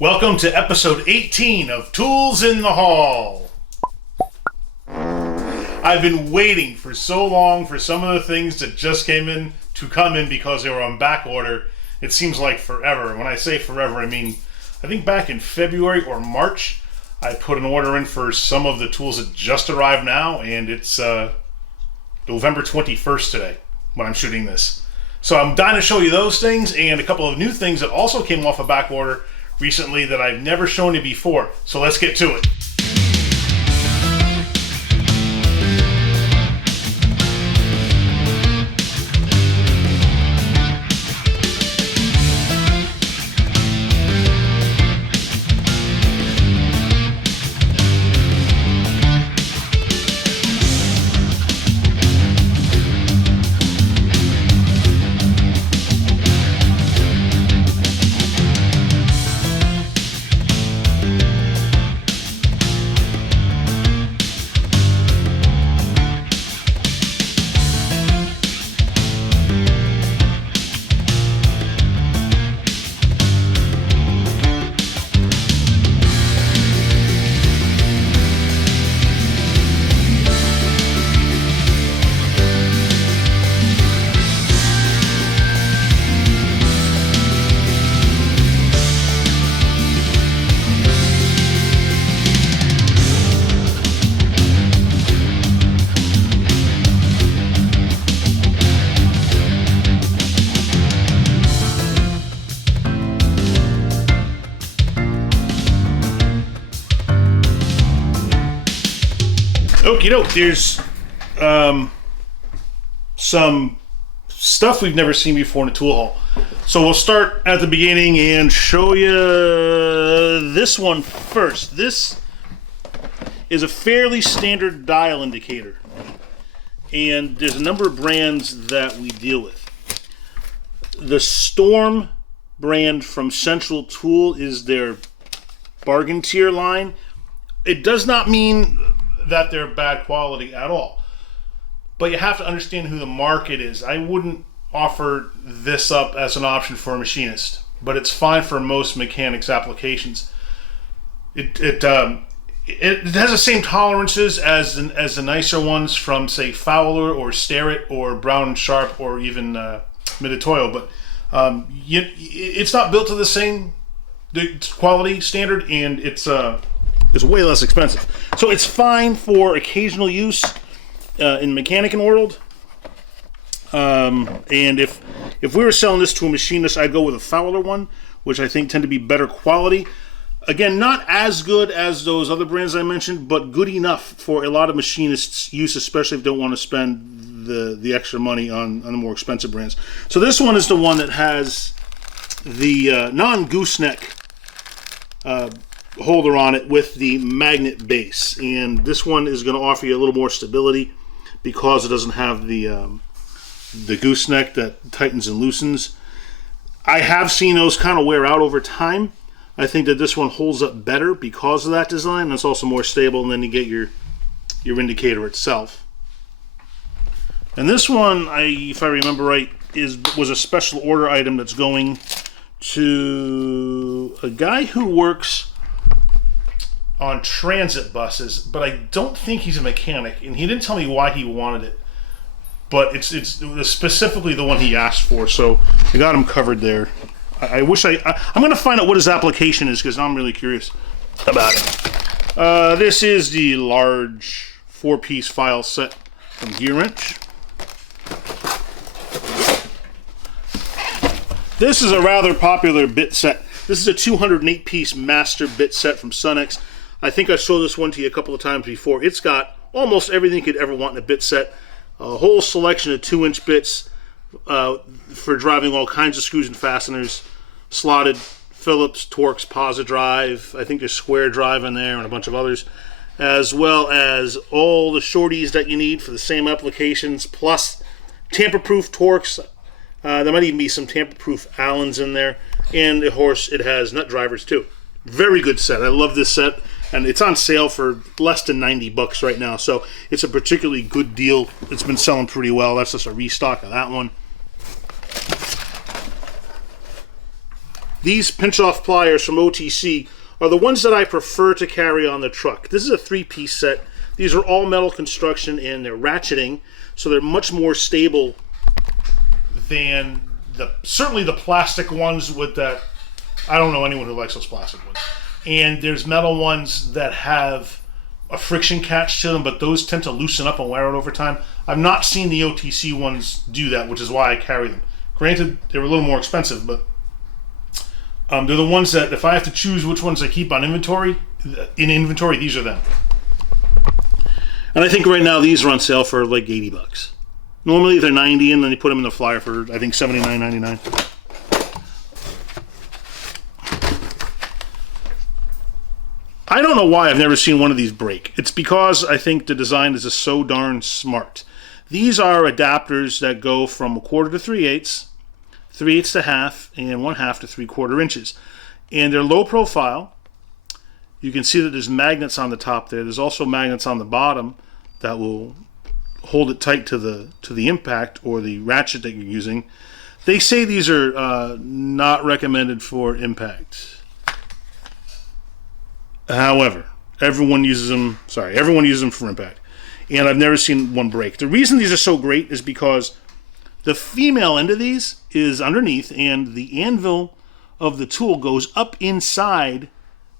Welcome to episode 18 of Tools in the Hall. I've been waiting for so long for some of the things that just came in to come in because they were on back order. It seems like forever. When I say forever, I mean, I think back in February or March, I put an order in for some of the tools that just arrived now, and it's November 21st today when I'm shooting this. So I'm dying to show you those things and a couple of new things that also came off a back order recently that I've never shown you before. So let's get to it. Okie doke, there's some stuff we've never seen before in a tool haul. So we'll start at the beginning and show you this one first. This is a fairly standard dial indicator, and there's a number of brands that we deal with. The Storm brand from Central Tool is their bargain tier line. It does not mean that they're bad quality at all, but you have to understand who the market is. I wouldn't offer this up as an option for a machinist, but it's fine for most mechanics applications. It has the same tolerances as the nicer ones from, say, Fowler or Starrett or Brown and Sharp or even Mitutoyo, but it's not built to the same quality standard, and it's way less expensive. So it's fine for occasional use in mechanic world. And if we were selling this to a machinist, I'd go with a Fowler one, which I think tend to be better quality. Again, not as good as those other brands I mentioned, but good enough for a lot of machinists' use, especially if they don't want to spend the extra money on the more expensive brands. So this one is the one that has the non-gooseneck holder on it with the magnet base, and this one is going to offer you a little more stability because it doesn't have the gooseneck that tightens and loosens. I have seen those kind of wear out over time. I think that this one holds up better because of that design, and it's also more stable, and then you get your indicator itself. And this one, if I remember right, was a special order item that's going to a guy who works on transit buses, but I don't think he's a mechanic, and he didn't tell me why he wanted it, but it's specifically the one he asked for, so I got him covered there. I'm going to find out what his application is, because I'm really curious about it. This is the large 4-piece file set from Gearwrench. This is a rather popular bit set. This is a 208-piece master bit set from Sunex. I think I showed this one to you a couple of times before. It's got almost everything you could ever want in a bit set. A whole selection of 2-inch bits for driving all kinds of screws and fasteners. Slotted Phillips, Torx, Posi-Drive. I think there's Square Drive in there and a bunch of others. As well as all the shorties that you need for the same applications, plus tamper-proof Torx. There might even be some tamper-proof Allens in there. And, of course, it has nut drivers, too. Very good set. I love this set. And it's on sale for less than $90 right now. So it's a particularly good deal. It's been selling pretty well. That's just a restock of that one. These pinch-off pliers from OTC are the ones that I prefer to carry on the truck. This is a 3-piece set. These are all metal construction and they're ratcheting, so they're much more stable than certainly the plastic ones with that. I don't know anyone who likes those plastic ones. And there's metal ones that have a friction catch to them, but those tend to loosen up and wear out over time. I've not seen the OTC ones do that, which is why I carry them. Granted, they were a little more expensive, but they're the ones that if I have to choose which ones I keep on inventory, these are them. And I think right now these are on sale for like $80. Normally they're $90, and then you put them in the flyer for I think $79.99. I don't know why I've never seen one of these break. It's because I think the design is just so darn smart. These are adapters that go from 1/4 to 3/8, 3/8 to half, and 1/2 to 3/4 inches. And they're low profile. You can see that there's magnets on the top there. There's also magnets on the bottom that will hold it tight to the impact or the ratchet that you're using. They say these are not recommended for impact. However, everyone uses them for impact. And I've never seen one break. The reason these are so great is because the female end of these is underneath, and the anvil of the tool goes up inside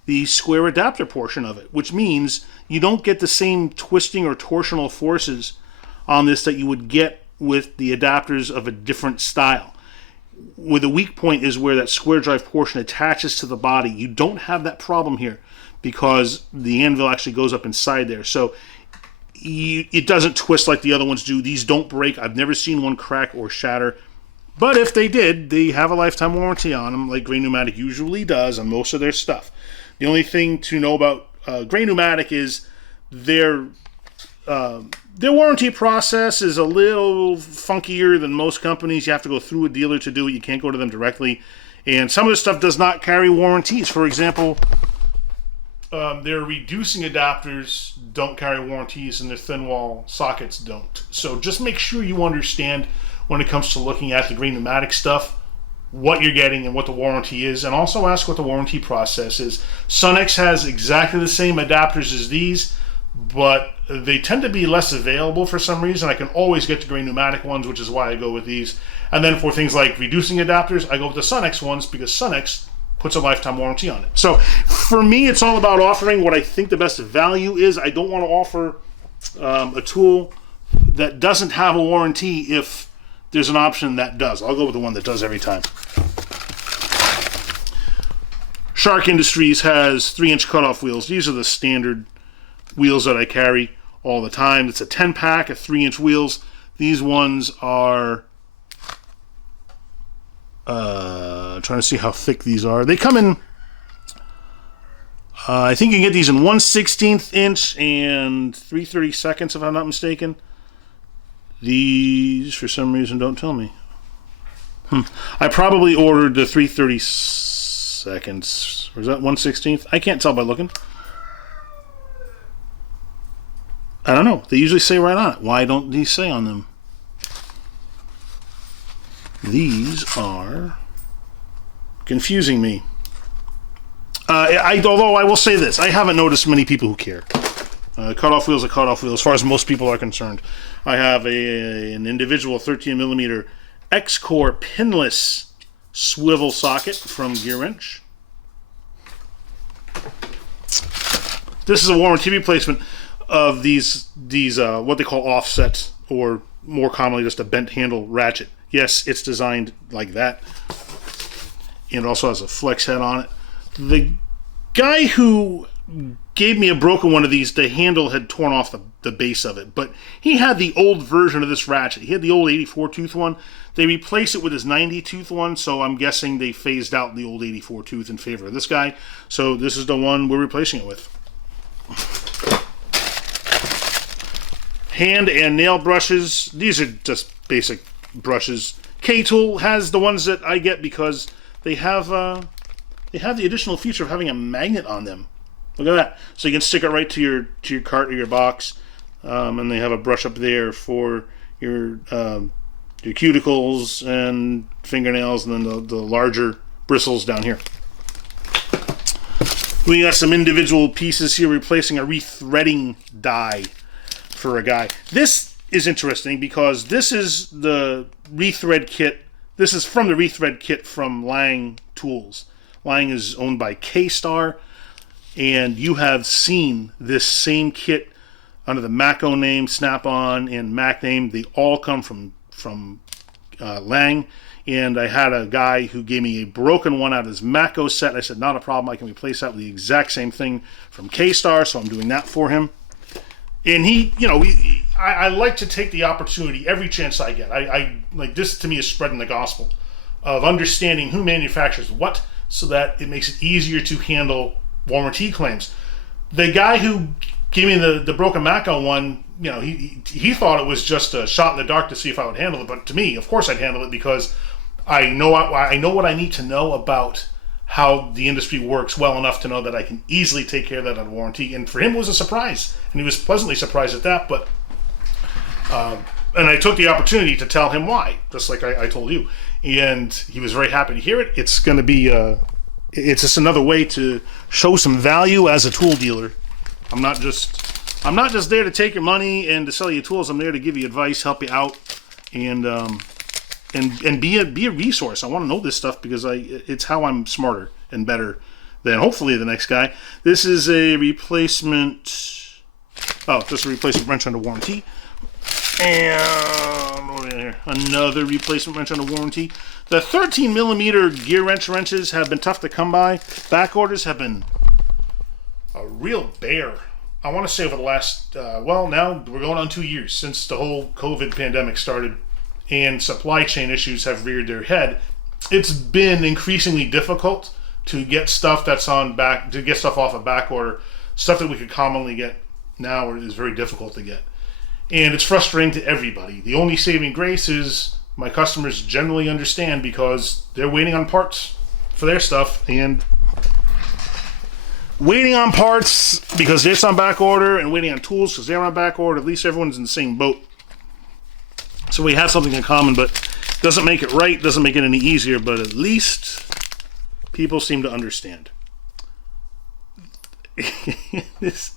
the square adapter portion of it, which means you don't get the same twisting or torsional forces on this that you would get with the adapters of a different style. Where the weak point is where that square drive portion attaches to the body. You don't have that problem here because the anvil actually goes up inside there. So it doesn't twist like the other ones do. These don't break. I've never seen one crack or shatter. But if they did, they have a lifetime warranty on them, like Gray Pneumatic usually does on most of their stuff. The only thing to know about Gray Pneumatic is their warranty process is a little funkier than most companies. You have to go through a dealer to do it. You can't go to them directly. And some of the stuff does not carry warranties. For example, their reducing adapters don't carry warranties, and their thin wall sockets don't. So just make sure you understand when it comes to looking at the Gray Pneumatic stuff, what you're getting and what the warranty is, and also ask what the warranty process is. Sunex has exactly the same adapters as these, but they tend to be less available for some reason. I can always get the Gray Pneumatic ones, which is why I go with these. And then for things like reducing adapters, I go with the Sunex ones because Sunex puts a lifetime warranty on it. So for me, it's all about offering what I think the best value is. I don't want to offer a tool that doesn't have a warranty if there's an option that does. I'll go with the one that does every time. Shark Industries has 3-inch cutoff wheels. These are the standard wheels that I carry all the time. It's a 10-pack of 3-inch wheels. These ones are trying to see how thick these are. They come in I think you can get these in 1/16 inch and 3/32, if I'm not mistaken. These, for some reason, don't tell me. I probably ordered the 3/32. Or is that 1/16? I can't tell by looking. I don't know. They usually say right on it. Why don't these say on them? These are confusing me. Although I will say this, I haven't noticed many people who care. Cutoff wheels are cutoff wheels, as far as most people are concerned. I have an individual 13mm X-Core pinless swivel socket from Gearwrench. This is a warranty replacement of these what they call offsets, or more commonly just a bent handle ratchet. Yes, it's designed like that, and it also has a flex head on it. The guy who gave me a broken one of these, the handle had torn off the base of it, but he had the old version of this ratchet. He had the old 84 tooth one. They replaced it with his 90 tooth one, so I'm guessing they phased out the old 84 tooth in favor of this guy. So this is the one we're replacing it with. Hand and nail brushes. These are just basic brushes. K-Tool has the ones that I get because they have the additional feature of having a magnet on them. Look at that. So you can stick it right to your cart or your box, and they have a brush up there for your cuticles and fingernails, and then the larger bristles down here. We got some individual pieces here replacing a rethreading die for a guy. This is interesting because this is the rethread kit. This is from the rethread kit from Lang Tools. Lang is owned by K-Star, and you have seen this same kit under the Mako name, Snap-on, and Mac name. They all come from Lang. And I had a guy who gave me a broken one out of his Mako set. I said, not a problem. I can replace that with the exact same thing from K-Star, so I'm doing that for him. And he, you know, I like to take the opportunity every chance I get. I like this to me is spreading the gospel of understanding who manufactures what, so that it makes it easier to handle warranty claims. The guy who gave me the broken Mako one, you know, he thought it was just a shot in the dark to see if I would handle it. But to me, of course, I'd handle it because I know what I need to know about how the industry works well enough to know that I can easily take care of that on warranty. And for him, it was a surprise, and he was pleasantly surprised at that. But and I took the opportunity to tell him why, just like I told you, and he was very happy to hear it. It's going to be it's just another way to show some value as a tool dealer. I'm not just there to take your money and to sell you tools. I'm there to give you advice, help you out, and be a resource. I want to know this stuff because it's how I'm smarter and better than hopefully the next guy. This is a replacement. Oh, just a replacement wrench under warranty, and what do we got here? Another replacement wrench under warranty. The 13mm gear wrenches have been tough to come by. Back orders have been a real bear. I want to say over the last, now we're going on 2 years since the whole COVID pandemic started and supply chain issues have reared their head. It's been increasingly difficult to get stuff off of back order. Stuff that we could commonly get now is very difficult to get. And it's frustrating to everybody. The only saving grace is my customers generally understand because they're waiting on parts for their stuff, and waiting on parts because it's on back order and waiting on tools because they're on back order. At least everyone's in the same boat. So we have something in common, but doesn't make it right, doesn't make it any easier, but at least people seem to understand. This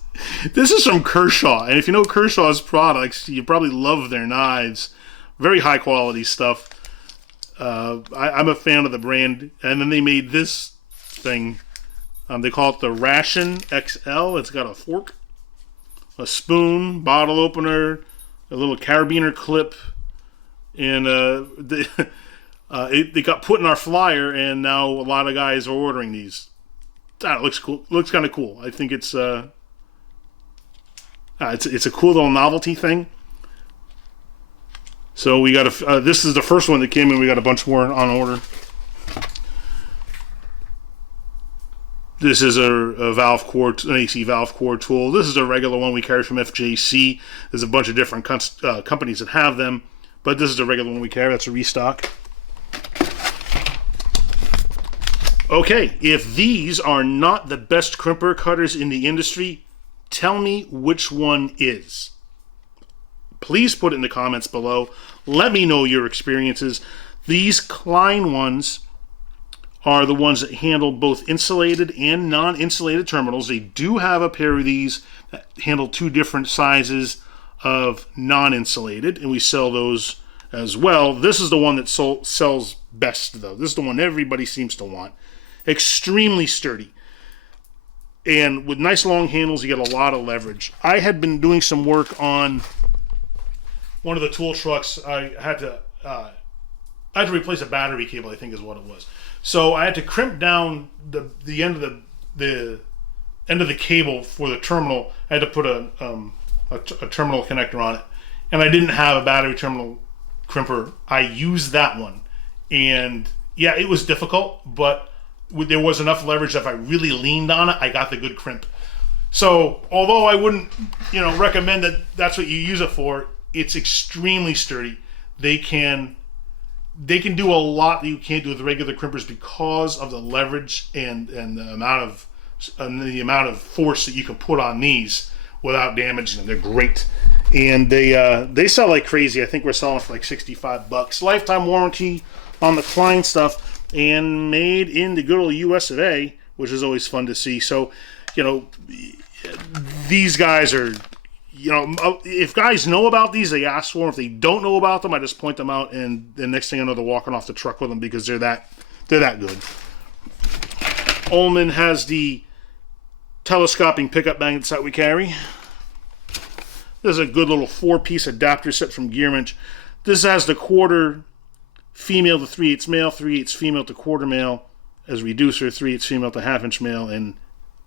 is from Kershaw, and if you know Kershaw's products, you probably love their knives. Very high quality stuff. I'm a fan of the brand, and then they made this thing. They call it the Ration XL. It's got a fork, a spoon, bottle opener, a little carabiner clip, and they got put in our flyer, and now a lot of guys are ordering these. It looks cool. It looks kind of cool. I think it's a cool little novelty thing. So we got this is the first one that came in. We got a bunch more on order. This is a valve core, an AC valve core tool. This is a regular one we carry from FJC. There's a bunch of different companies that have them, but this is a regular one we carry. That's a restock. Okay, if these are not the best crimper cutters in the industry, tell me which one is. Please put it in the comments below. Let me know your experiences. These Klein ones are the ones that handle both insulated and non-insulated terminals. They do have a pair of these that handle two different sizes of non-insulated, and we sell those as well. This is the one that sells best, though. This is the one everybody seems to want. Extremely sturdy. And with nice long handles, you get a lot of leverage. I had been doing some work on one of the tool trucks. I had to replace a battery cable, I think is what it was. So I had to crimp down the end of the end of the cable for the terminal. I had to put a terminal connector on it, and I didn't have a battery terminal crimper. I used that one, and yeah, it was difficult, but there was enough leverage that if I really leaned on it, I got the good crimp. So although I wouldn't, recommend that that's what you use it for, it's extremely sturdy. They can do a lot that you can't do with regular crimpers because of the leverage and the amount of force that you can put on these without damaging them. They're great, and they sell like crazy. I think we're selling for like $65. Lifetime warranty on the Klein stuff. and made in the good old US of A, which is always fun to see. So, you know, these guys are, you know, if guys know about these, they ask for them. If they don't know about them, I just point them out, and the next thing I know, they're walking off the truck with them because they're that good. Ullman has the telescoping pickup magnets that we carry. This is a good little 4-piece adapter set from Gearwrench. This has the quarter female to 3/8 male, 3/8 female to quarter male as reducer, 3/8 female to half-inch male, and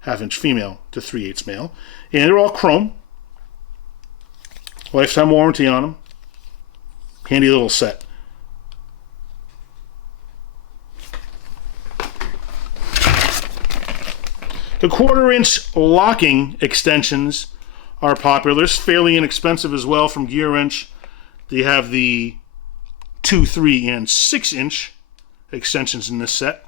half-inch female to 3/8 male. And they're all chrome. Lifetime warranty on them. Handy little set. The 1/4-inch locking extensions are popular. It's fairly inexpensive as well from Gearwrench. They have the 2, 3, and 6-inch extensions in this set.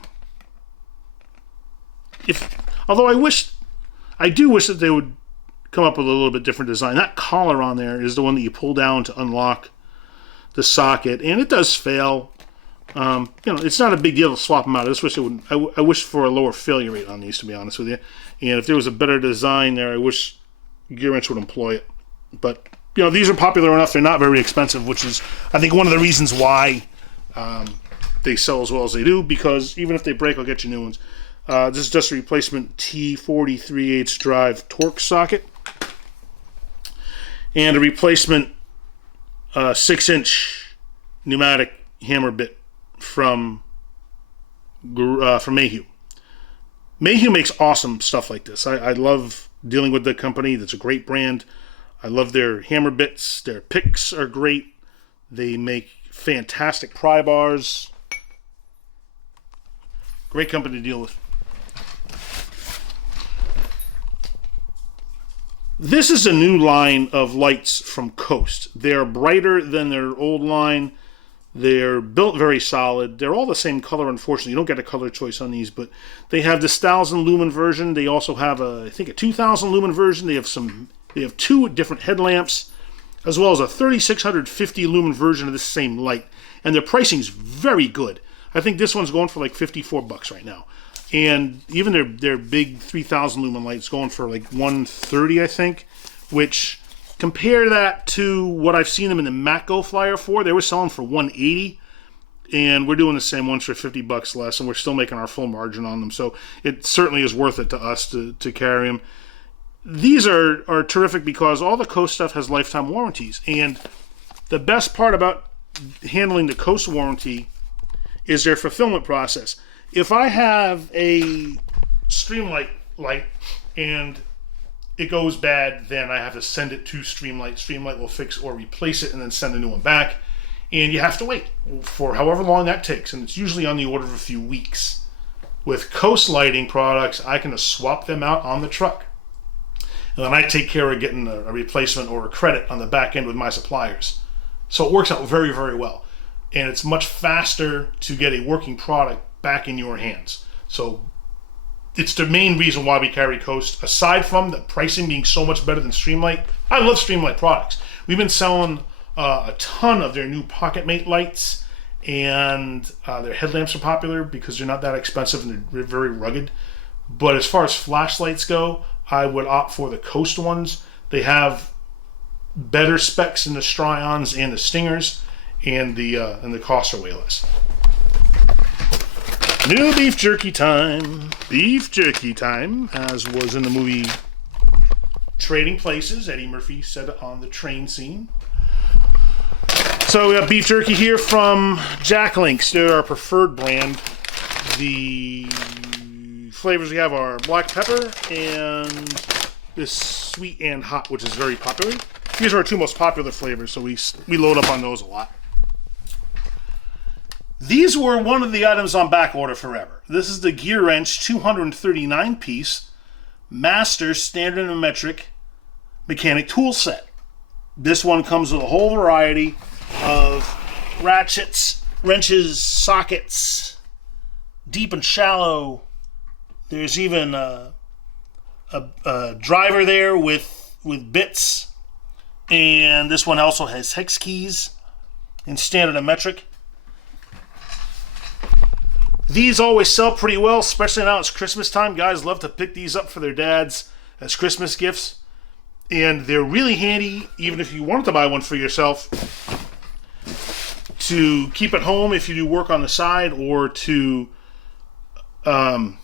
Although I do wish that they would come up with a little bit different design. That collar on there is the one that you pull down to unlock the socket, and it does fail. You know, it's not a big deal to swap them out. I just wish it would. I wish for a lower failure rate on these, to be honest with you. And if there was a better design there, I wish Gearwrench would employ it. But you know, these are popular enough. They're not very expensive, which is, I think, one of the reasons why they sell as well as they do. Because even if they break, I'll get you new ones. This is just a replacement T40 3/8 drive torque socket, and a replacement 6-inch pneumatic hammer bit from Mayhew. Mayhew makes awesome stuff like this. I love dealing with the company. That's a great brand. I love their hammer bits. Their picks are great. They make fantastic pry bars. Great company to deal with. This is a new line of lights from Coast. They're brighter than their old line. They're built very solid. They're all the same color, unfortunately. You don't get a color choice on these, but they have this 1,000 lumen version. They also have I think a 2,000 lumen version. They have 2 different headlamps, as well as a 3,650 lumen version of this same light. And their pricing's very good. I think this one's going for like $54 right now. And even their big 3,000 lumen light's going for like $130, I think, which, compare that to what I've seen them in the Matco Flyer for. They were selling for $180, and we're doing the same ones for $50 less, and we're still making our full margin on them. So it certainly is worth it to us to carry them. These are terrific because all the Coast stuff has lifetime warranties, and the best part about handling the Coast warranty is their fulfillment process. If I have a Streamlight light and it goes bad, then I have to send it to Streamlight. Streamlight will fix or replace it and then send a new one back. And you have to wait for however long that takes. And it's usually on the order of a few weeks. With Coast lighting products, I can just swap them out on the truck. And then I take care of getting a replacement or a credit on the back end with my suppliers. So it works out very, very well. And it's much faster to get a working product back in your hands. So it's the main reason why we carry Coast. Aside from the pricing being so much better than Streamlight, I love Streamlight products. We've been selling a ton of their new Pocket Mate lights, and their headlamps are popular because they're not that expensive and they're very rugged. But as far as flashlights go, I would opt for the Coast ones. They have better specs than the Stryons and the Stingers, and the costs are way less. New beef jerky time. Beef jerky time, as was in the movie Trading Places. Eddie Murphy said it on the train scene. So we have beef jerky here from Jack Links. They're our preferred brand. The flavors we have are black pepper and this sweet and hot, which is very popular. These are our 2 most popular flavors, so we load up on those a lot. These were one of the items on back order forever. This is the Gearwrench 239-piece Master Standard and Metric Mechanic Tool Set. This one comes with a whole variety of ratchets, wrenches, sockets, deep and shallow. There's even a driver there with bits. And this one also has hex keys in standard and metric. These always sell pretty well, especially now it's Christmas time. Guys love to pick these up for their dads as Christmas gifts. And they're really handy, even if you wanted to buy one for yourself, to keep at home if you do work on the side, or to or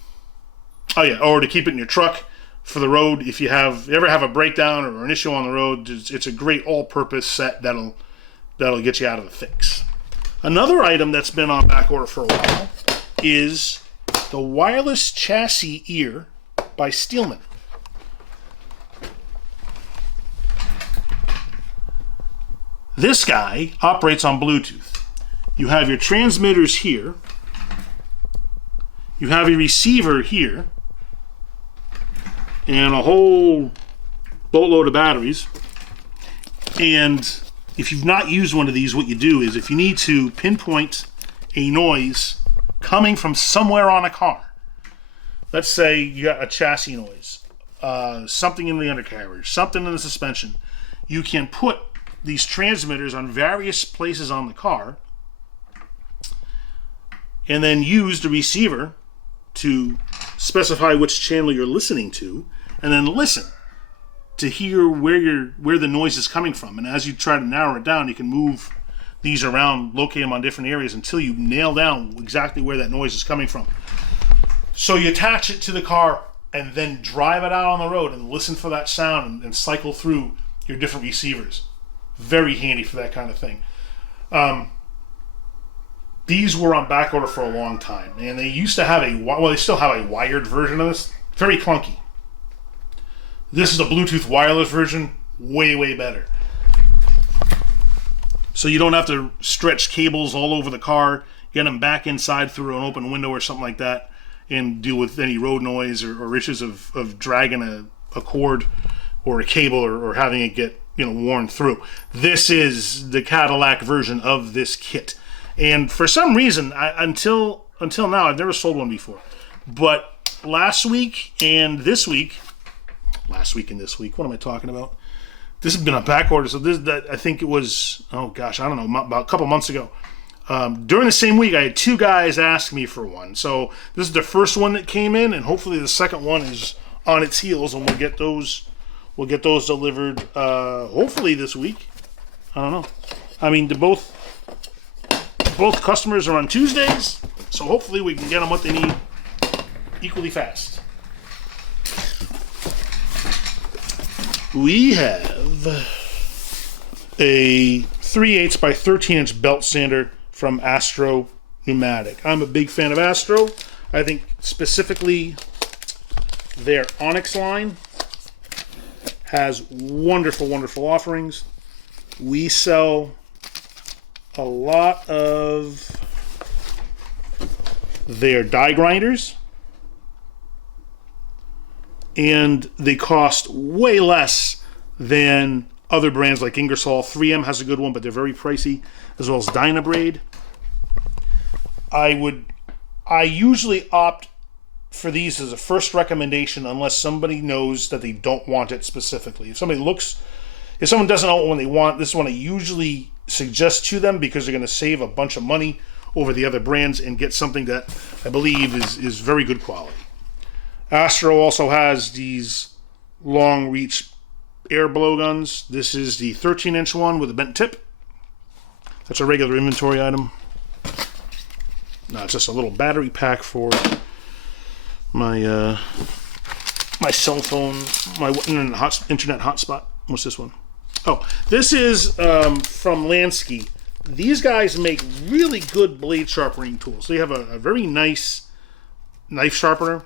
to keep it in your truck for the road if you ever have a breakdown or an issue on the road. It's a great all-purpose set that'll get you out of the fix. Another item that's been on back order for a while is the wireless chassis ear by Steelman. This guy operates on Bluetooth. You have your transmitters here. You have your receiver here. And a whole boatload of batteries. And if you've not used one of these, what you do is, if you need to pinpoint a noise coming from somewhere on a car, let's say you got a chassis noise, something in the undercarriage, something in the suspension, you can put these transmitters on various places on the car and then use the receiver to specify which channel you're listening to, and then listen to hear where the noise is coming from. And as you try to narrow it down, you can move these around, locate them on different areas until you nail down exactly where that noise is coming from. So you attach it to the car and then drive it out on the road and listen for that sound and cycle through your different receivers. Very handy for that kind of thing. These were on back order for a long time, and they used to have they still have a wired version of this. Very clunky. This is a Bluetooth wireless version, way, way better. So you don't have to stretch cables all over the car, get them back inside through an open window or something like that, and deal with any road noise or issues of dragging a cord or a cable or having it get worn through. This is the Cadillac version of this kit. And for some reason, until now, I've never sold one before. But last week and this week, what am I talking about? This has been on back order. So I think it was, I don't know, about a couple months ago. During the same week, I had two guys ask me for one. So this is the first one that came in, and hopefully the second one is on its heels, and we'll get those delivered hopefully this week. I don't know. I mean, both customers are on Tuesdays, so hopefully we can get them what they need equally fast. We have a 3/8 by 13-inch belt sander from Astro Pneumatic. I'm a big fan of Astro. I think specifically their Onyx line has wonderful, wonderful offerings. We sell a lot of their die grinders, and they cost way less than other brands like Ingersoll. 3M has a good one, but they're very pricey, as well as Dynabrade. I usually opt for these as a first recommendation unless somebody knows that they don't want it specifically. If someone doesn't know what one they want, this one I usually suggest to them because they're going to save a bunch of money over the other brands and get something that I believe is very good quality. Astro also has these long reach air blowguns. This is the 13-inch one with a bent tip. That's a regular inventory item. No, it's just a little battery pack for my my cell phone, my internet hotspot. What's this one? Oh, this is from Lansky. These guys make really good blade sharpening tools. They have a very nice knife sharpener.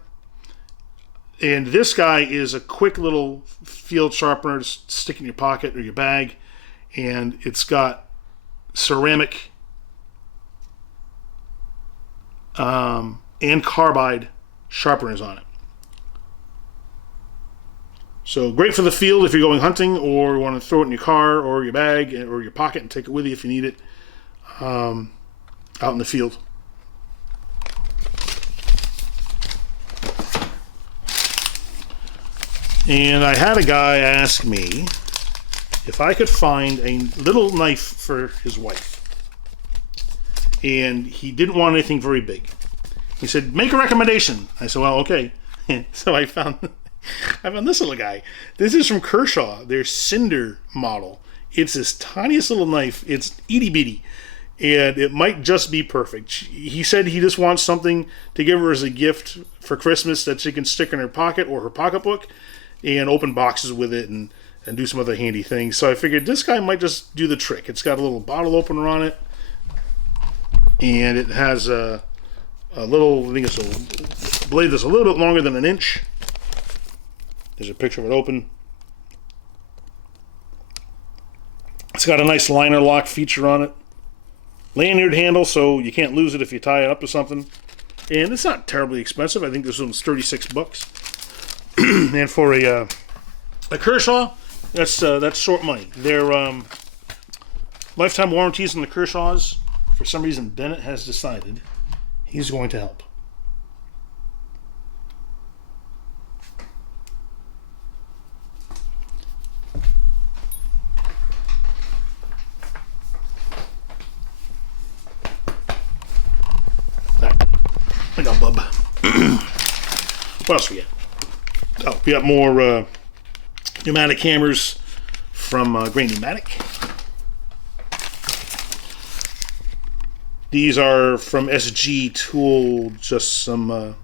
And this guy is a quick little field sharpener to stick in your pocket or your bag. And it's got ceramic and carbide sharpeners on it. So great for the field if you're going hunting or want to throw it in your car or your bag or your pocket and take it with you if you need it out in the field. And I had a guy ask me if I could find a little knife for his wife. And he didn't want anything very big. He said, make a recommendation. I said, well, okay. So I found this little guy. This is from Kershaw, their Cinder model. It's this tiniest little knife. It's itty bitty. And it might just be perfect. He said he just wants something to give her as a gift for Christmas that she can stick in her pocket or her pocketbook and open boxes with it and do some other handy things. So I figured this guy might just do the trick. It's got a little bottle opener on it. And it has a little, I think it's a blade that's a little bit longer than an inch. There's a picture of it open. It's got a nice liner lock feature on it. Lanyard handle, so you can't lose it if you tie it up to something. And it's not terribly expensive. I think this one's $36. And for a Kershaw, that's short money. Their lifetime warranties on the Kershaws, for some reason, Bennett has decided he's going to help. I got bub. What else we got? Oh, we got more pneumatic hammers from Gray Pneumatic. These are from SG Tool, just some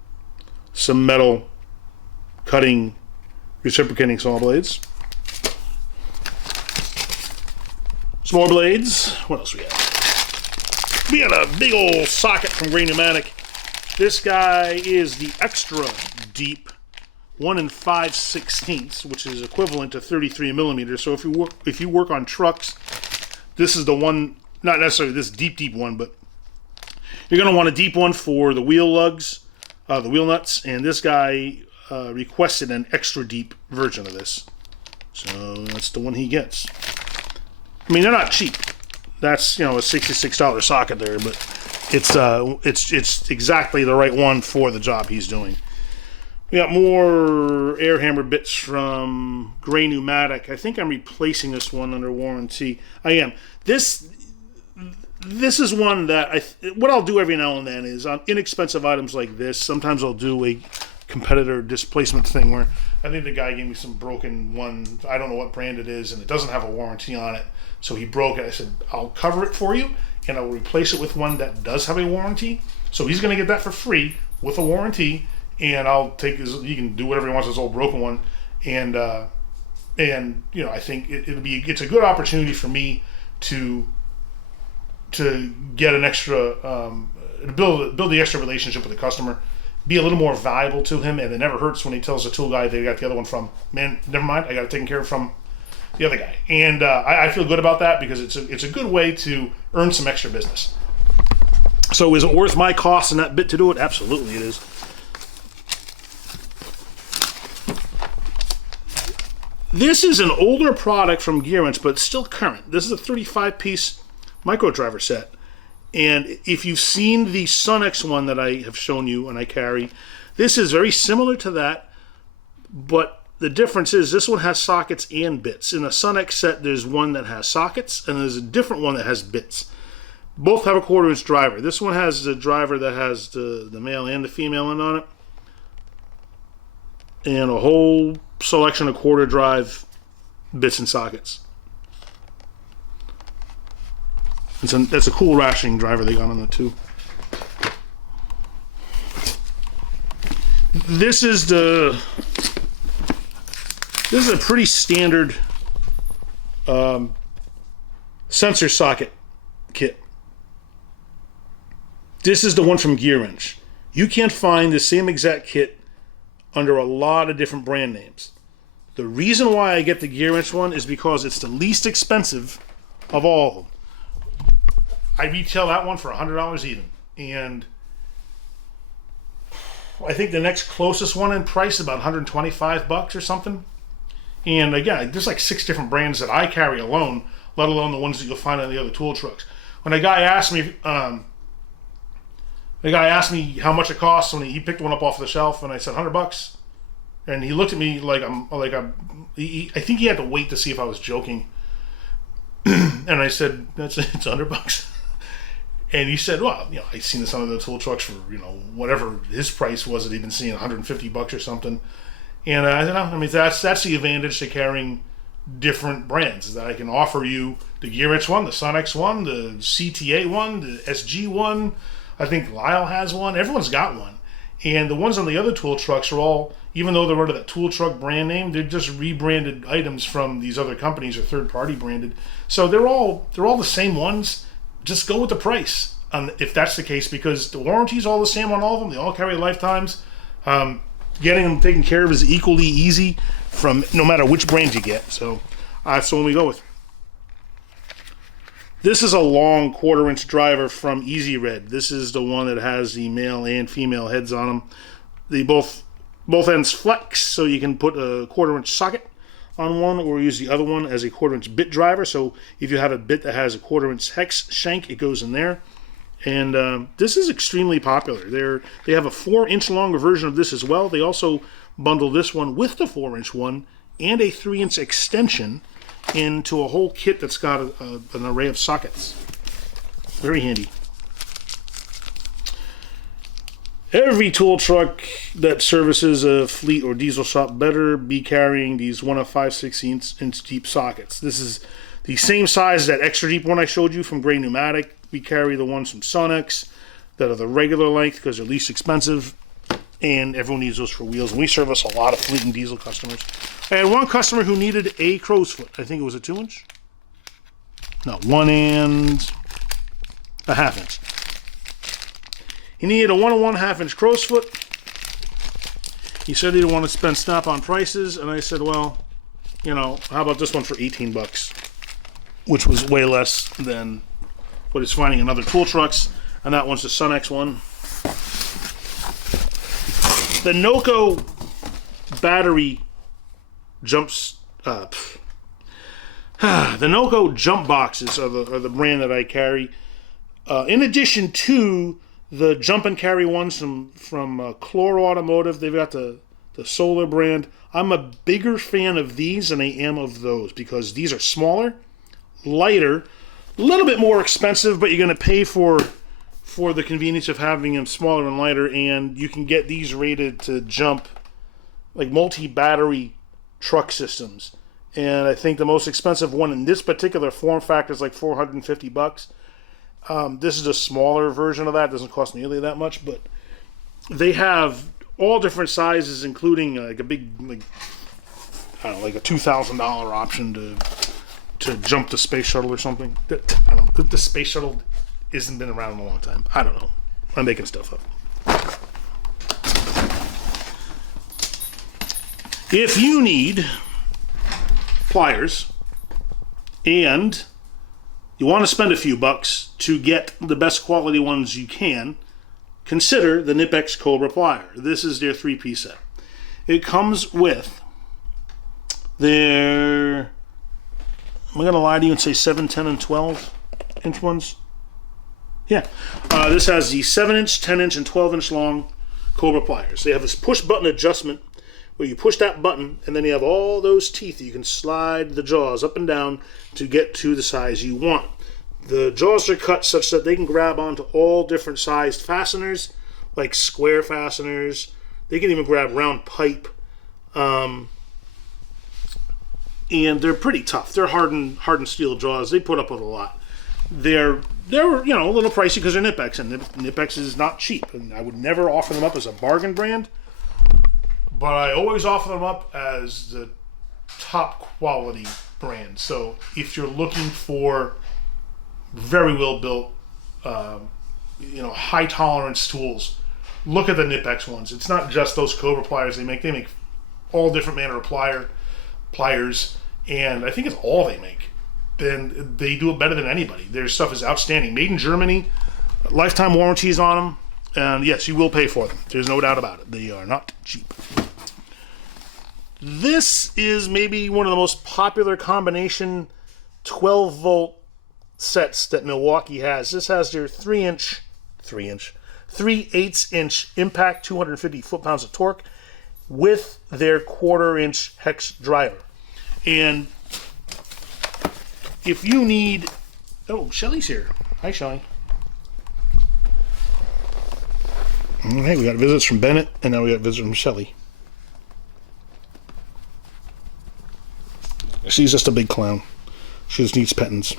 metal cutting, reciprocating saw blades. Some more blades. What else we got? We got a big old socket from Gray Pneumatic. This guy is the extra deep 1 5/16, which is equivalent to 33 millimeters. So if you work on trucks, this is the one, not necessarily this deep one, but you're going to want a deep one for the wheel lugs, the wheel nuts, and this guy requested an extra deep version of this. So that's the one he gets. I mean, they're not cheap. That's, a $66 socket there, but it's exactly the right one for the job he's doing. We got more air hammer bits from Gray Pneumatic. I think I'm replacing this one under warranty. I am. This is one that what I'll do every now and then is on inexpensive items like this, sometimes I'll do a competitor displacement thing where I think the guy gave me some broken one. I don't know what brand it is, and it doesn't have a warranty on it. So he broke it. I said, I'll cover it for you, and I'll replace it with one that does have a warranty. So he's going to get that for free with a warranty, and I'll take he can do whatever he wants with his old broken one. And I think it's a good opportunity for me to get an extra, build the extra relationship with the customer, be a little more valuable to him, and it never hurts when he tells the tool guy they got the other one from, man, never mind, I got it taken care of from the other guy. And I feel good about that because it's a good way to earn some extra business. So is it worth my cost and that bit to do it? Absolutely it is. This is an older product from Gearwrench, but still current. This is a 35-piece micro driver set. And if you've seen the Sunex one that I have shown you and I carry, this is very similar to that, but the difference is this one has sockets and bits. In the Sunex set, there's one that has sockets, and there's a different one that has bits. Both have a 1/4-inch driver. This one has the driver that has the male and the female end on it, and a whole selection of 1/4 drive bits and sockets. That's a cool ratcheting driver they got on it too. This is a pretty standard sensor socket kit. This is the one from Gearwrench. You can't find the same exact kit under a lot of different brand names. The reason why I get the Gearwrench one is because it's the least expensive of all of them. I retail that one for $100 even, and I think the next closest one in price is about $125 or something. And again, there's like 6 different brands that I carry alone, let alone the ones that you'll find on the other tool trucks. When a guy asked me, how much it costs when he picked one up off the shelf, and I said $100, and he looked at me like I think he had to wait to see if I was joking. And I said, it's $100. And he said, well, I seen this on other tool trucks for, whatever his price was that he'd been seeing, $150 or something. And I don't know, I mean, that's the advantage to carrying different brands, is that I can offer you the GearWrench one, the Sonex one, the CTA one, the SG one. I think Lyle has one. Everyone's got one. And the ones on the other tool trucks are all, even though they're under that tool truck brand name, they're just rebranded items from these other companies or third-party branded. So they're all the same ones. Just go with the price, if that's the case, because the warranty's all the same on all of them. They all carry lifetimes. Getting them taken care of is equally easy from no matter which brand you get. So when we go with, this is a long 1/4-inch driver from Easy Red. This is the one that has the male and female heads on them. They both ends flex, so you can put a 1/4-inch socket on one or use the other one as a 1/4-inch bit driver. So if you have a bit that has a 1/4-inch hex shank, it goes in there. And this is extremely popular. They have a 4-inch longer version of this as well. They also bundle this one with the 4-inch one and a 3-inch extension into a whole kit that's got an array of sockets. Very handy. Every tool truck that services a fleet or diesel shop better be carrying these 1 5/16" deep sockets. This is the same size as that extra deep one I showed you from Gray Pneumatic. We carry the ones from Sonex that are the regular length because they're least expensive, and everyone needs those for wheels. And we service a lot of fleet and diesel customers. I had one customer who needed a crow's foot. I think it was a 2-inch. No, 1 1/2 inch. He needed a 1 1/2 inch crow's foot. He said he didn't want to spend Snap-on prices, and I said, well, how about this one for $18, which was way less than what he's finding in other tool trucks, and that one's the Sonex one. The Noco battery jumps up. The Noco jump boxes are the brand that I carry. In addition to the jump and carry ones from Chlor Automotive, they've got the Solar brand. I'm a bigger fan of these than I am of those because these are smaller, lighter, a little bit more expensive, but you're going to pay for the convenience of having them smaller and lighter, and you can get these rated to jump like multi-battery truck systems. And I think the most expensive one in this particular form factor is like $450. This is a smaller version of that. It doesn't cost nearly that much, but they have all different sizes, including like a big, like a $2,000 option to jump the space shuttle or something. I don't know. The space shuttle hasn't been around in a long time. I don't know. I'm making stuff up. If you need pliers and you want to spend a few bucks to get the best quality ones you can, consider the Knipex Cobra plier. This is their 3-piece set. It comes with their, am I going to lie to you and say 7, 10, and 12-inch ones? Yeah. This has the 7-inch, 10-inch, and 12-inch long Cobra pliers. They have this push-button adjustment where you push that button, and then you have all those teeth. You can slide the jaws up and down to get to the size you want. The jaws are cut such that they can grab onto all different sized fasteners, like square fasteners. They can even grab round pipe. And they're pretty tough. They're hardened steel jaws. They put up with a lot. They're a little pricey because they're Knipex, and Knipex is not cheap. And I would never offer them up as a bargain brand, but I always offer them up as the top quality brand. So if you're looking for very well built, high tolerance tools, look at the Knipex ones. It's not just those Cobra pliers they make. They make all different manner of pliers, and I think it's all they make. And they do it better than anybody. Their stuff is outstanding. Made in Germany, lifetime warranties on them, and yes, you will pay for them. There's no doubt about it. They are not cheap. This is maybe one of the most popular combination 12-volt sets that Milwaukee has. This has their 3/8-inch impact, 250 foot-pounds of torque, with their 1/4-inch hex driver. And if you need... Oh, Shelly's here. Hi, Shelly. All right, we got visits from Bennett, and now we got visits from Shelly. She's just a big clown. She just needs pettings.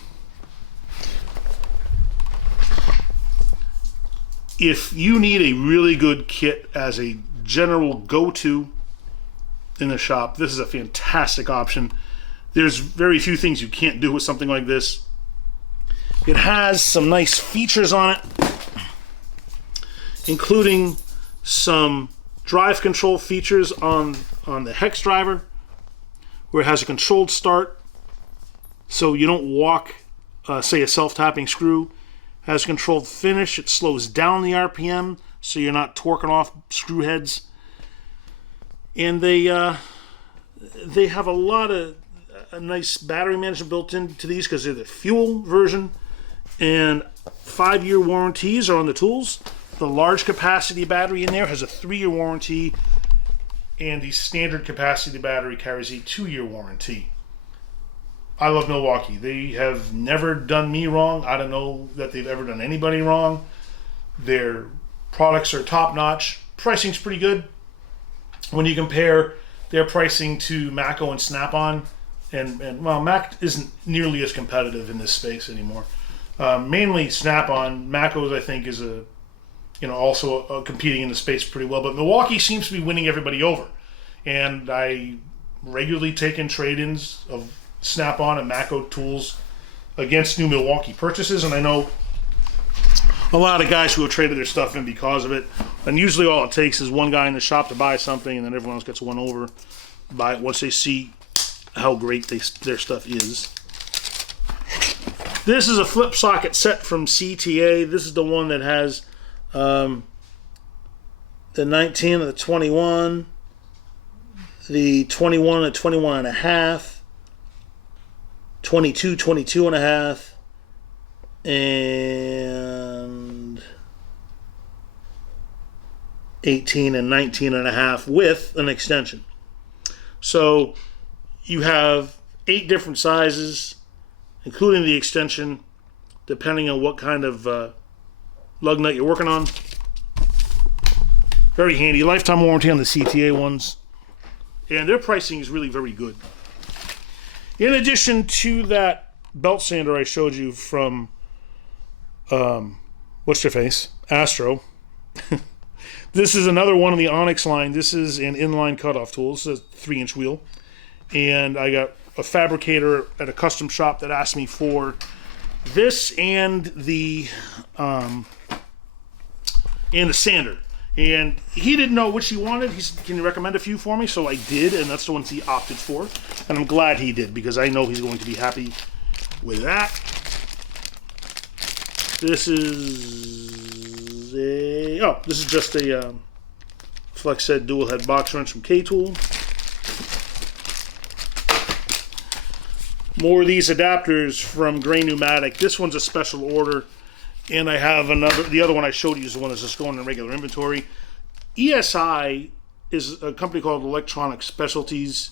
If you need a really good kit as a general go-to in the shop, this is a fantastic option. There's very few things you can't do with something like this. It has some nice features on it, including some drive control features on the hex driver, where it has a controlled start, so you don't walk, say, a self-tapping screw. It has a controlled finish. It slows down the RPM, so you're not torquing off screw heads. And they have a lot of nice battery management built into these because they're the fuel version. And 5-year warranties are on the tools. The large capacity battery in there has a 3-year warranty, and the standard capacity battery carries a 2-year warranty. I love Milwaukee. They have never done me wrong. I don't know that they've ever done anybody wrong. Their products are top notch. Pricing's pretty good. When you compare their pricing to Matco and Snap-on, and well, Mac isn't nearly as competitive in this space anymore. Mainly Snap-on. Matco's, I think, is also competing in the space pretty well. But Milwaukee seems to be winning everybody over. And I regularly take in trade-ins of Snap-on and Matco tools against new Milwaukee purchases. And I know a lot of guys who have traded their stuff in because of it. And usually all it takes is one guy in the shop to buy something, and then everyone else gets one over, buy it once they see how great their stuff is. This is a flip socket set from CTA. This is the one that has the 19 and the 21, the 21 and 21 and a half, 22, 22 and a half, and 18 and 19 and a half with an extension. So you have 8 different sizes, including the extension, depending on what kind of lug nut you're working on. Very handy. Lifetime warranty on the CTA ones. And their pricing is really very good. In addition to that belt sander I showed you from, what's your face? Astro. This is another one of the Onyx line. This is an inline cutoff tool. This is a 3-inch wheel. And I got a fabricator at a custom shop that asked me for this and the sander. And he didn't know which he wanted. He said, "Can you recommend a few for me?" So I did, and that's the ones he opted for. And I'm glad he did, because I know he's going to be happy with that. This is just a flex head dual head box wrench from K-Tool. More of these adapters from Gray Pneumatic. This one's a special order, and I have the other one I showed you is the one that's just going in regular inventory. ESI is a company called Electronic Specialties,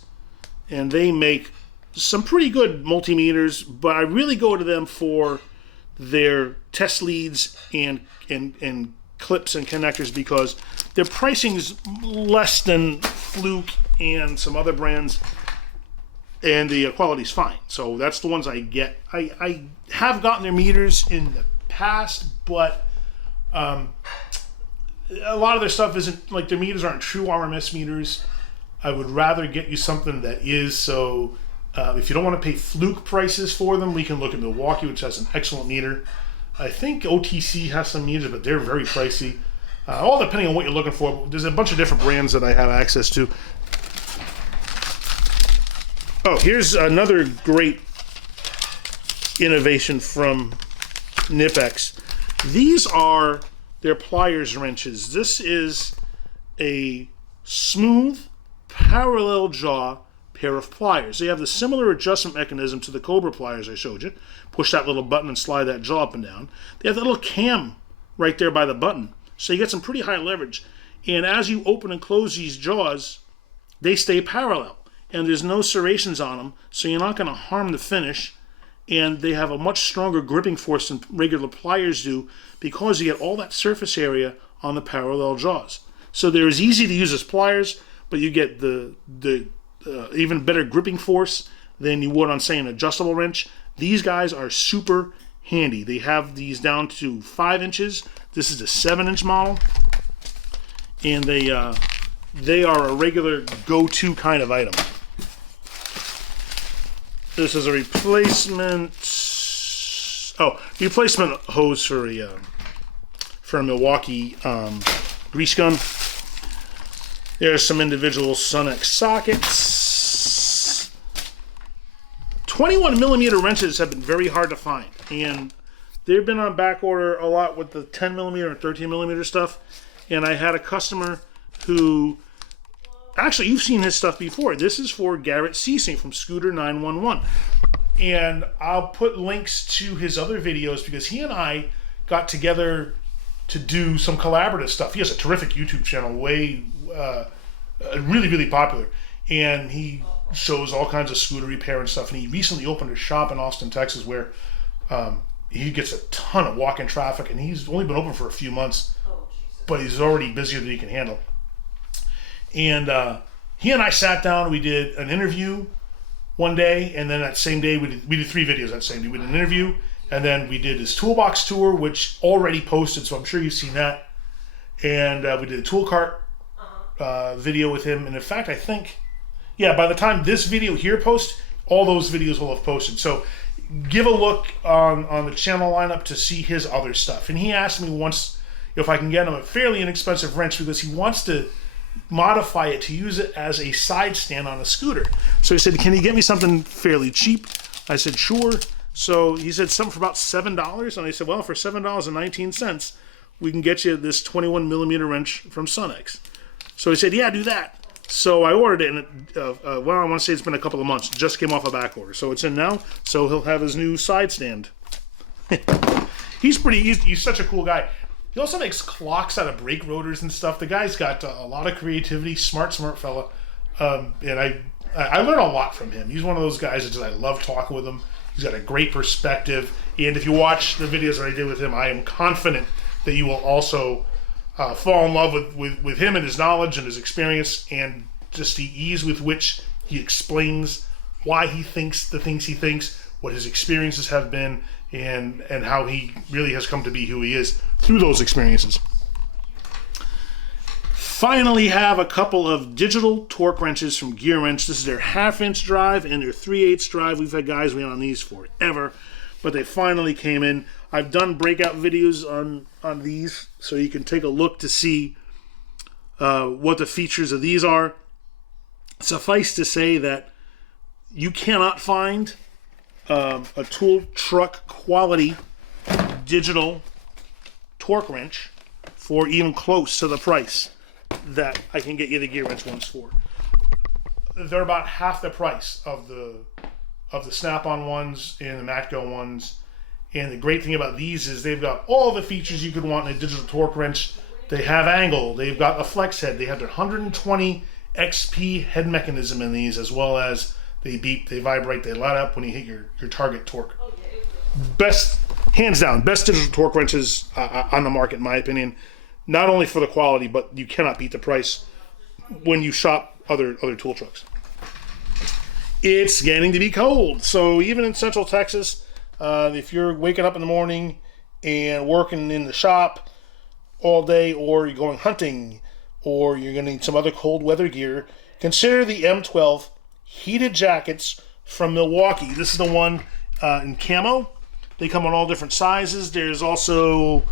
and they make some pretty good multimeters, but I really go to them for their test leads and clips and connectors, because their pricing is less than Fluke and some other brands, and the quality's fine. So that's the ones I get. I have gotten their meters in the past, but a lot of their stuff isn't, like, their meters aren't true RMS meters. I would rather get you something that is. So if you don't want to pay Fluke prices for them, we can look at Milwaukee, which has an excellent meter. I think OTC has some meters, but they're very pricey. All depending on what you're looking for. There's a bunch of different brands that I have access to. Oh, here's another great innovation from Knipex. These are their pliers wrenches. This is a smooth, parallel jaw pair of pliers. They have the similar adjustment mechanism to the Cobra pliers I showed you. Push that little button and slide that jaw up and down. They have that little cam right there by the button, so you get some pretty high leverage. And as you open and close these jaws, they stay parallel. And there's no serrations on them, so you're not going to harm the finish. And they have a much stronger gripping force than regular pliers do, because you get all that surface area on the parallel jaws. So they're as easy to use as pliers, but you get the even better gripping force than you would on, say, an adjustable wrench. These guys are super handy. They have these down to 5 inches. This is a 7-inch model, and they are a regular go-to kind of item. This is a replacement hose for a Milwaukee grease gun. There's some individual Sunex sockets. 21 millimeter wrenches have been very hard to find, and they've been on back order a lot with the 10 millimeter and 13 millimeter stuff. And I had a customer who, actually, you've seen his stuff before. This is for Garrett Ceasing from Scooter 911. And I'll put links to his other videos because he and I got together to do some collaborative stuff. He has a terrific YouTube channel, really, really popular. And he shows all kinds of scooter repair and stuff. And he recently opened a shop in Austin, Texas, where he gets a ton of walk-in traffic. And he's only been open for a few months, but he's already busier than he can handle. And he and I sat down. We did an interview one day, and then that same day we did 3 videos that same day. We did an interview, and then we did his toolbox tour, which already posted, so I'm sure you've seen that. And we did a tool cart video with him. And in fact, I think, by the time this video here posts, all those videos will have posted. So give a look on the channel lineup to see his other stuff. And he asked me once if I can get him a fairly inexpensive wrench because he wants to modify it to use it as a side stand on a scooter. So he said, can you get me something fairly cheap? I said, sure. So he said something for about $7. And I said, well, for $7.19, we can get you this 21 millimeter wrench from Sunex. So he said, yeah, do that. So I ordered it, and I want to say it's been a couple of months. Just came off a back order. So it's in now. So he'll have his new side stand. He's such a cool guy. He also makes clocks out of brake rotors and stuff. The guy's got a lot of creativity, smart fella. And I learn a lot from him. He's one of those guys that I love talking with him. He's got a great perspective. And if you watch the videos that I did with him, I am confident that you will also fall in love with him and his knowledge and his experience and just the ease with which he explains why he thinks the things he thinks, what his experiences have been, and how he really has come to be who he is through those experiences. Finally have a couple of digital torque wrenches from Gear Wrench. This is their 1/2-inch drive and their 3/8 drive. We've had guys wait on these forever, but they finally came in. I've done breakout videos on these, so you can take a look to see what the features of these are. Suffice to say that you cannot find a tool truck quality digital torque wrench for even close to the price that I can get you the Gear Wrench ones for. They're about half the price of the Snap-on ones and the Matco ones. And the great thing about these is they've got all the features you could want in a digital torque wrench. They have angle, they've got a flex head, they have their 120 XP head mechanism in these, as well as they beep, they vibrate, they light up when you hit your target torque. Best, hands down, best digital torque wrenches on the market, in my opinion. Not only for the quality, but you cannot beat the price when you shop other tool trucks. It's getting to be cold, so even in Central Texas, if you're waking up in the morning and working in the shop all day, or you're going hunting, or you're going to need some other cold weather gear, consider the M12 heated jackets from Milwaukee. This is the one in camo. They come in all different sizes. There's also,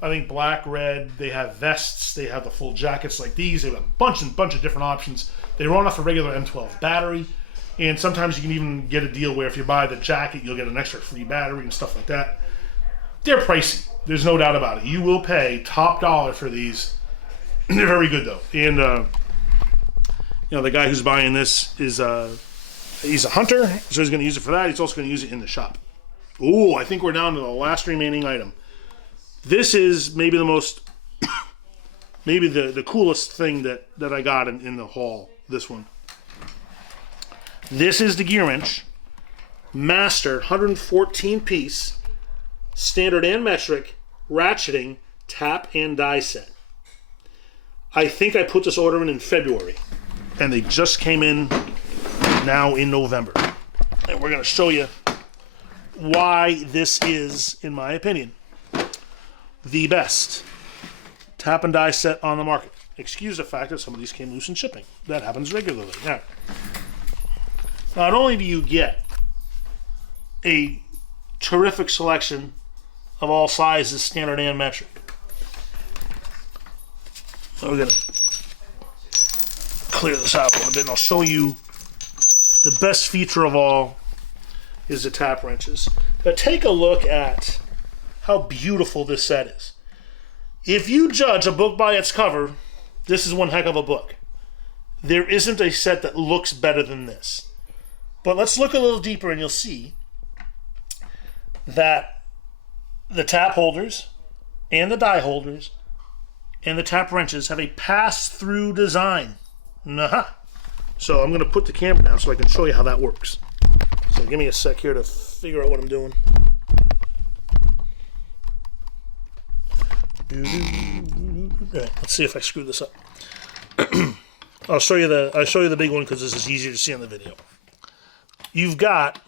I think, black, red. They have vests. They have the full jackets like these. They have a bunch of different options. They run off a regular M12 battery. And sometimes you can even get a deal where if you buy the jacket, you'll get an extra free battery and stuff like that. They're pricey. There's no doubt about it. You will pay top dollar for these. They're very good, though. And, the guy who's buying this is he's a hunter, so he's going to use it for that. He's also going to use it in the shop. Ooh, I think we're down to the last remaining item. This is maybe the most, maybe the coolest thing that I got in the haul, this one. This is the Gear Wrench Master 114 piece standard and metric ratcheting tap and die set. I think I put this order in February, and they just came in now in November. And we're going to show you why this is, in my opinion, the best tap and die set on the market. Excuse the fact that some of these came loose in shipping. That happens regularly. Now, not only do you get a terrific selection of all sizes, standard and metric. So we're going to clear this out a little bit, and I'll show you the best feature of all is the tap wrenches. Now take a look at how beautiful this set is. If you judge a book by its cover, this is one heck of a book. There isn't a set that looks better than this. But let's look a little deeper and you'll see that the tap holders and the die holders and the tap wrenches have a pass-through design. So I'm going to put the camera down so I can show you how that works. So give me a sec here to figure out what I'm doing. Alright, let's see if I screw this up. I'll show you the big one because this is easier to see on the video. You've got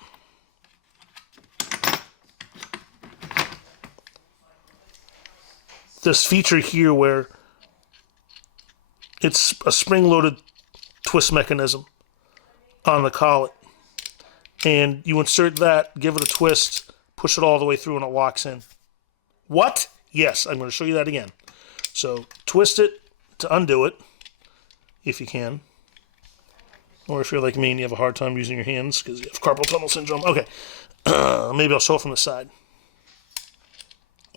this feature here where it's a spring-loaded twist mechanism on the collet. And you insert that, give it a twist, push it all the way through, and it locks in. What? Yes, I'm going to show you that again. So twist it to undo it, if you can. Or if you're like me and you have a hard time using your hands because you have carpal tunnel syndrome. Okay, maybe I'll show it from the side.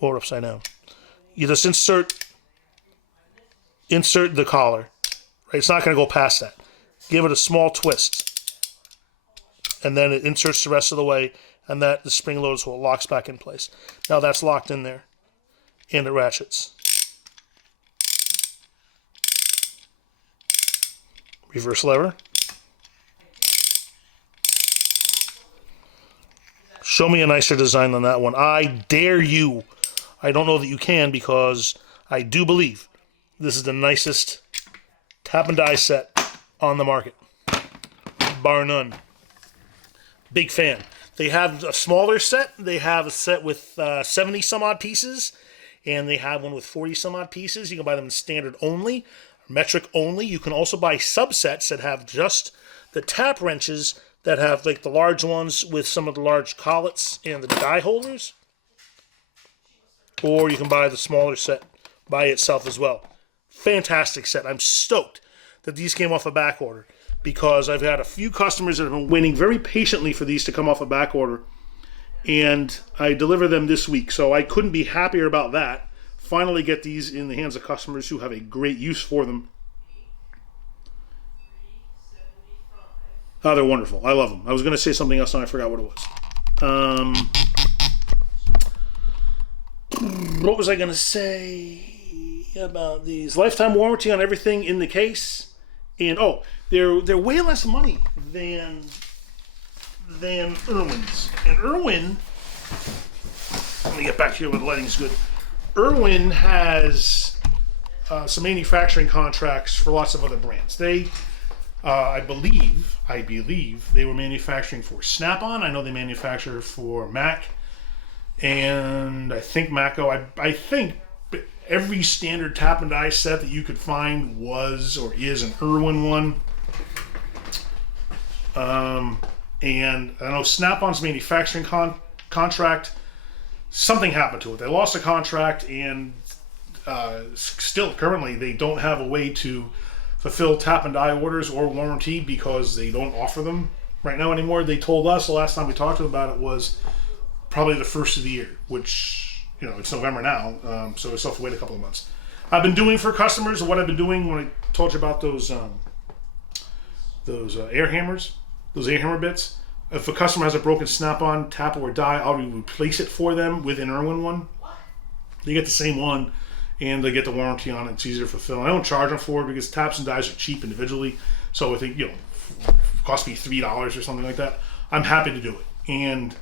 Or upside down. You just insert the collar. Right? It's not going to go past that. Give it a small twist. And then it inserts the rest of the way, and that the spring loads so it locks back in place. Now that's locked in there, and it ratchets. Reverse lever. Show me a nicer design than that one. I dare you. I don't know that you can because I do believe this is the nicest tap and die set on the market, bar none. Big fan. They have a smaller set. They have a set with 70 some odd pieces, and they have one with 40 some odd pieces. You can buy them in standard only, metric only. You can also buy subsets that have just the tap wrenches that have like the large ones with some of the large collets and the die holders. Or you can buy the smaller set by itself as well. Fantastic set. I'm stoked that these came off a back order, because I've had a few customers that have been waiting very patiently for these to come off a back order, and I deliver them this week, so I couldn't be happier about that. Finally get these in the hands of customers who have a great use for them. Oh, they're wonderful. I love them. I was going to say something else and I forgot what it was. What was I going to say about these? Lifetime warranty on everything in the case. And they're way less money than Irwin's. And Irwin, let me get back here where the lighting's good. Irwin has some manufacturing contracts for lots of other brands. They, I believe they were manufacturing for Snap-on. I know they manufacture for Mac, and I think Matco. I think every standard tap and die set that you could find was or is an Irwin one. And I know Snap-on's manufacturing contract, something happened to it. They lost the contract, and still currently they don't have a way to fulfill tap and die orders or warranty because they don't offer them right now anymore. They told us the last time we talked to them about it was probably the first of the year, which, it's November now, so we still have to wait a couple of months. I've been doing for customers what I've been doing when I told you about those air hammers, those air hammer bits. If a customer has a broken Snap-on tap or die, I'll replace it for them with an Irwin one. They get the same one, and they get the warranty on it. It's easier to fulfill. I don't charge them for it because taps and dies are cheap individually. So I think, it cost me $3 or something like that. I'm happy to do it. And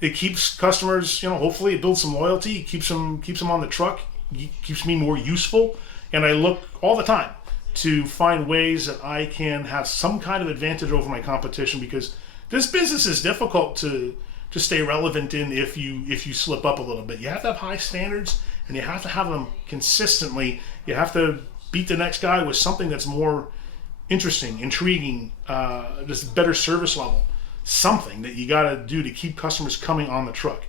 it keeps customers, hopefully it builds some loyalty, keeps them on the truck, keeps me more useful, And I look all the time to find ways that I can have some kind of advantage over my competition, because this business is difficult to stay relevant in if you slip up a little bit. You have to have high standards, and you have to have them consistently. You have to beat the next guy with something that's more interesting, intriguing, just better service level. Something that you got to do to keep customers coming on the truck.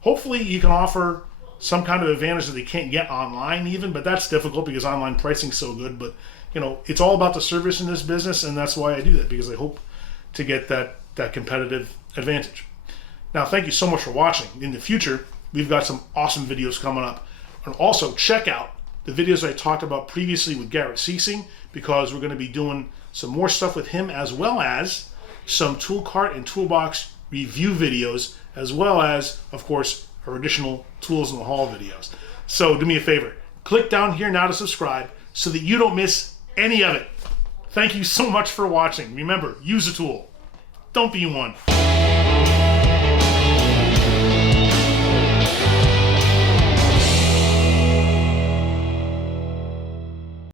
Hopefully you can offer some kind of advantage that they can't get online even, but that's difficult because online pricing's so good. But it's all about the service in this business, and that's why I do that, because I hope to get that competitive advantage. Now, thank you so much for watching. In the future, we've got some awesome videos coming up. And also, check out the videos I talked about previously with Garrett Ceasing, because we're going to be doing some more stuff with him, as well as some tool cart and toolbox review videos, as well as, of course, our additional tools in the haul videos. So do me a favor, click down here now to subscribe so that you don't miss any of it. Thank you so much for watching. Remember, use a tool. Don't be one.